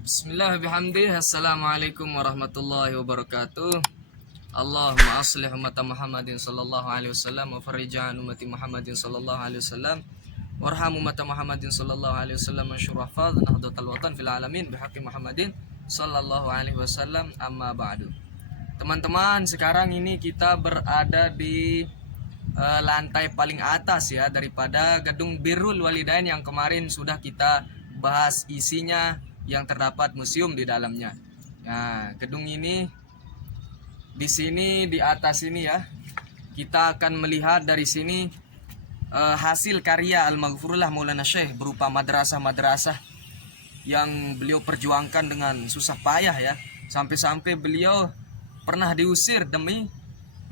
Bismillahirrahmanirrahim. Assalamualaikum warahmatullahi wabarakatuh. Allahumma aslih umat Muhammadin sallallahu alaihi wasallam wa farij an ummati Muhammadin sallallahu alaihi wasallam warham umat Muhammadin sallallahu alaihi wasallam wa syurafad nahdatal watan fil alamin bihaqqi Muhammadin sallallahu alaihi wasallam, amma ba'du. Teman-teman, sekarang ini kita berada di lantai paling atas ya daripada gedung Birrul Walidain yang kemarin sudah kita bahas isinya, yang terdapat museum di dalamnya. Nah, gedung ini di sini di atas ini ya, kita akan melihat dari sini hasil karya Al-Maghfurullah Maulana Syekh berupa madrasah-madrasah yang beliau perjuangkan dengan susah payah ya, sampai-sampai beliau pernah diusir demi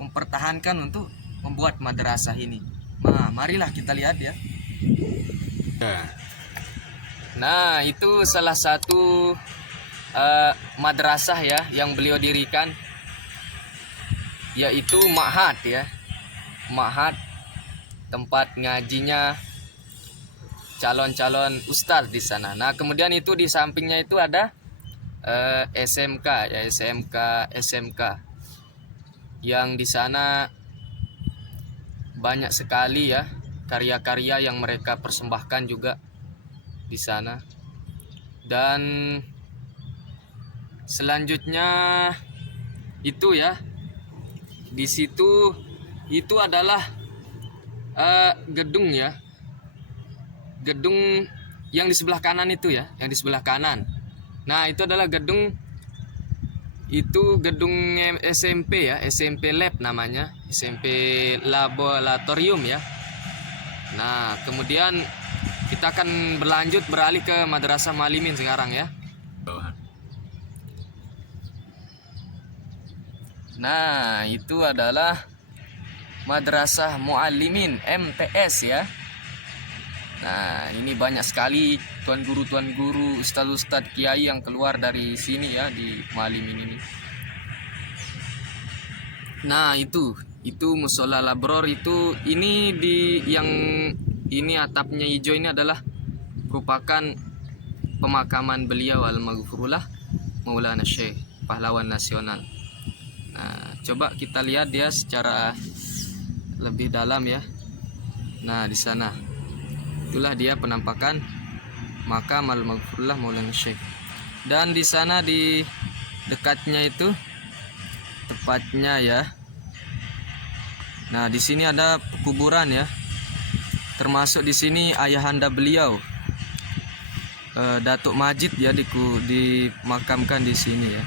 mempertahankan untuk membuat madrasah ini. Nah, marilah kita lihat ya. Nah, itu salah satu madrasah ya yang beliau dirikan, yaitu ma'had ya. Ma'had, tempat ngajinya calon-calon ustadz di sana. Nah, kemudian itu di sampingnya itu ada SMK ya, SMK yang di sana banyak sekali ya karya-karya yang mereka persembahkan juga di sana. Dan selanjutnya itu ya, di situ itu adalah gedung ya, gedung yang di sebelah kanan itu ya, yang di sebelah kanan. Nah, itu adalah gedung SMP ya, SMP Lab namanya, SMP Laboratorium ya. Nah, kemudian kita akan beralih ke Madrasah Muallimin sekarang ya. Nah, itu adalah Madrasah Muallimin MTS ya. Nah, ini banyak sekali tuan guru, ustadz kiai yang keluar dari sini ya, di Muallimin ini. Nah, itu musola labror itu, ini yang ini atapnya hijau ini adalah merupakan pemakaman beliau Al-Maghfurullah Maulana Syekh, pahlawan nasional. Nah, coba kita lihat dia secara lebih dalam ya. Nah, di sana itulah dia penampakan makam Al-Maghfurullah Maulana Syekh. Dan di sana di dekatnya itu tepatnya ya. Nah, di sini ada kuburan ya. Termasuk di sini ayahanda beliau, Datuk Majid ya, dimakamkan di sini ya.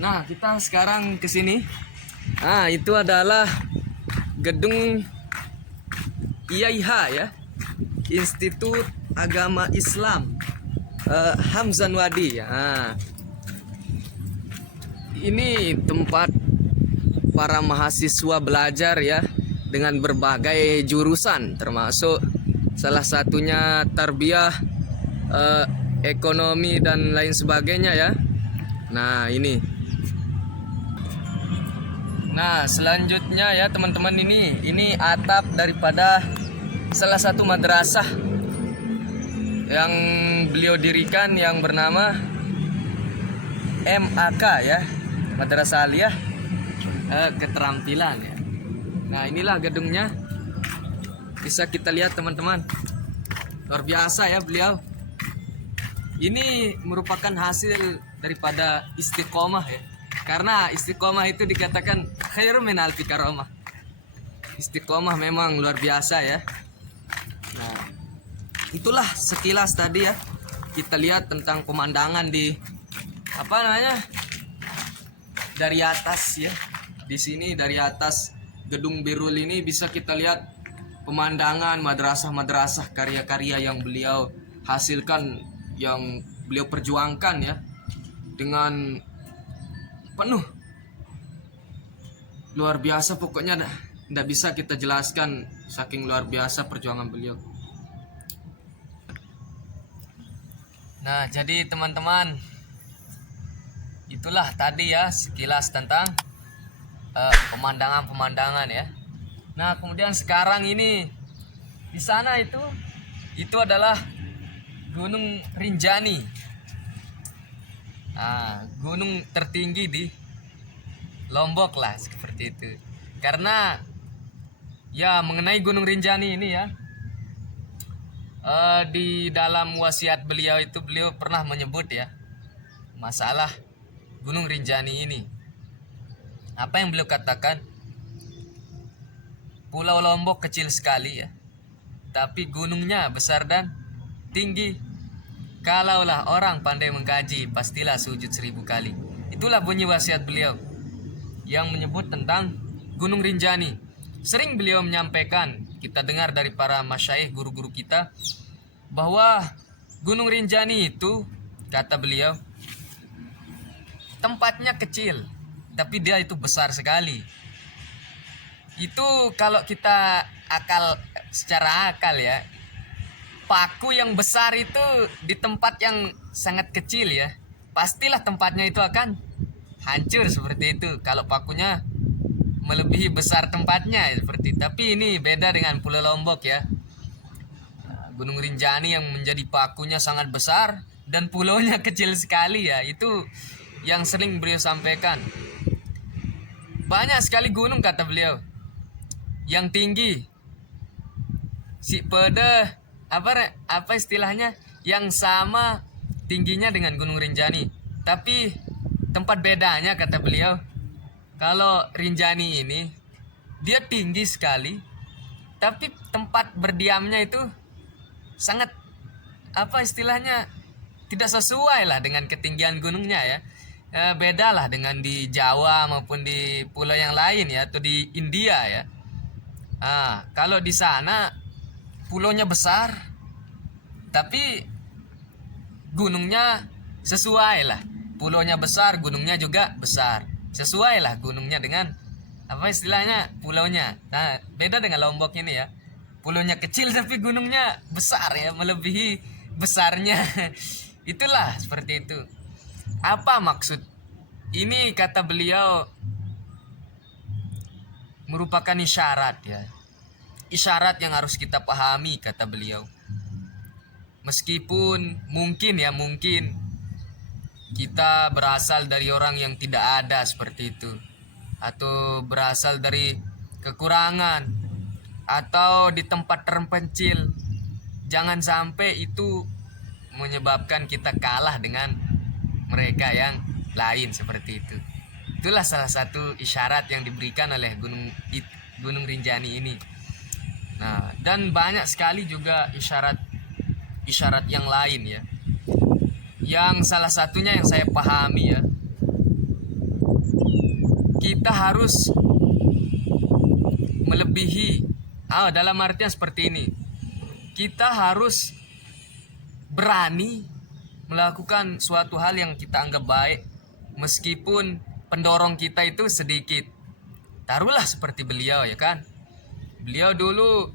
Nah, kita sekarang ke sini. Nah, itu adalah gedung IAIH ya, Institut Agama Islam Hamzan Wadi ya. Nah, ini tempat para mahasiswa belajar ya, dengan berbagai jurusan, termasuk salah satunya tarbiyah, ekonomi dan lain sebagainya ya. Nah, ini. Nah, selanjutnya ya teman-teman, ini atap daripada salah satu madrasah yang beliau dirikan yang bernama MAK ya, Madrasah Aliyah Keterampilan ya. Nah, inilah gedungnya, bisa kita lihat teman-teman. Luar biasa ya beliau. Ini merupakan hasil daripada istiqomah ya. Karena istiqomah itu dikatakan khairu min alfi karomah. Istiqomah memang luar biasa ya. Nah, itulah sekilas tadi ya, kita lihat tentang pemandangan di dari atas ya. Di sini dari atas gedung Birrul ini bisa kita lihat pemandangan madrasah-madrasah, karya-karya yang beliau hasilkan, yang beliau perjuangkan ya, dengan penuh luar biasa. Pokoknya tidak bisa kita jelaskan saking luar biasa perjuangan beliau. Nah, jadi teman-teman, itulah tadi ya sekilas tentang pemandangan-pemandangan ya. Nah, kemudian sekarang ini di sana itu adalah Gunung Rinjani. Nah, gunung tertinggi di Lombok lah seperti itu. Karena ya mengenai Gunung Rinjani ini ya, di dalam wasiat beliau itu beliau pernah menyebut ya masalah Gunung Rinjani ini. Apa yang beliau katakan? Pulau Lombok kecil sekali ya, tapi gunungnya besar dan tinggi. Kalaulah orang pandai mengkaji, pastilah sujud 1000 kali. Itulah bunyi wasiat beliau yang menyebut tentang Gunung Rinjani. Sering beliau menyampaikan, kita dengar dari para masyaikh guru-guru kita, bahwa Gunung Rinjani itu, kata beliau, tempatnya kecil, tapi dia itu besar sekali. Itu kalau kita secara akal ya, paku yang besar itu di tempat yang sangat kecil ya, pastilah tempatnya itu akan hancur seperti itu kalau pakunya melebihi besar tempatnya seperti itu. Tapi ini beda dengan Pulau Lombok ya. Gunung Rinjani yang menjadi pakunya sangat besar dan pulaunya kecil sekali ya. Itu yang sering beliau sampaikan. Banyak sekali gunung kata beliau yang tinggi, si pada apa istilahnya, yang sama tingginya dengan Gunung Rinjani. Tapi tempat bedanya kata beliau, kalau Rinjani ini dia tinggi sekali, tapi tempat berdiamnya itu sangat apa istilahnya, tidak sesuai lah dengan ketinggian gunungnya ya. Beda lah dengan di Jawa maupun di pulau yang lain ya, atau di India ya. Kalau di sana pulaunya besar, tapi gunungnya sesuai lah. Pulaunya besar, gunungnya juga besar. Sesuai lah gunungnya dengan apa istilahnya, pulaunya. Nah, beda dengan Lombok ini ya. Pulaunya kecil tapi gunungnya besar ya, melebihi besarnya. Itulah seperti itu. Apa maksud? Ini kata beliau merupakan isyarat ya. Isyarat yang harus kita pahami kata beliau. Meskipun mungkin kita berasal dari orang yang tidak ada seperti itu, atau berasal dari kekurangan, atau di tempat terpencil, jangan sampai itu menyebabkan kita kalah dengan mereka yang lain seperti itu. Itulah salah satu isyarat yang diberikan oleh Gunung Rinjani ini. Nah, dan banyak sekali juga isyarat yang lain ya. Yang salah satunya yang saya pahami ya, kita harus melebihi, dalam artian seperti ini, kita harus berani melakukan suatu hal yang kita anggap baik, meskipun pendorong kita itu sedikit. Taruhlah seperti beliau ya kan. Beliau dulu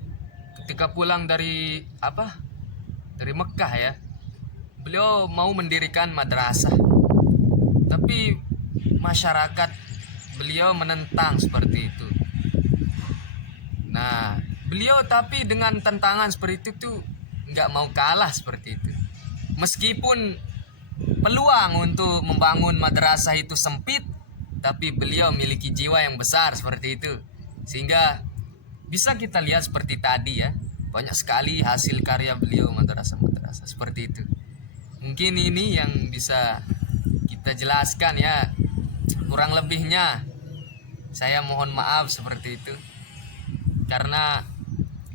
ketika pulang dari Mekah ya, beliau mau mendirikan madrasah, tapi masyarakat beliau menentang seperti itu. Nah, beliau tapi dengan tentangan seperti itu nggak mau kalah seperti itu. Meskipun peluang untuk membangun madrasah itu sempit, tapi beliau memiliki jiwa yang besar seperti itu. Sehingga bisa kita lihat seperti tadi ya, banyak sekali hasil karya beliau madrasah-madrasah seperti itu. Mungkin ini yang bisa kita jelaskan ya. Kurang lebihnya saya mohon maaf seperti itu, karena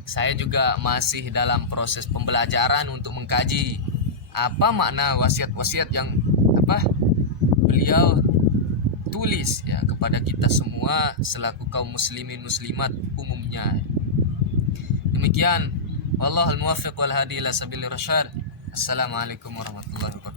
saya juga masih dalam proses pembelajaran untuk mengkaji apa makna wasiat-wasiat yang beliau tulis ya kepada kita semua selaku kaum muslimin muslimat umumnya. Demikian, wallahul muwaffiq wal hadi ila sabilir rasyad. Assalamualaikum warahmatullahi wabarakatuh.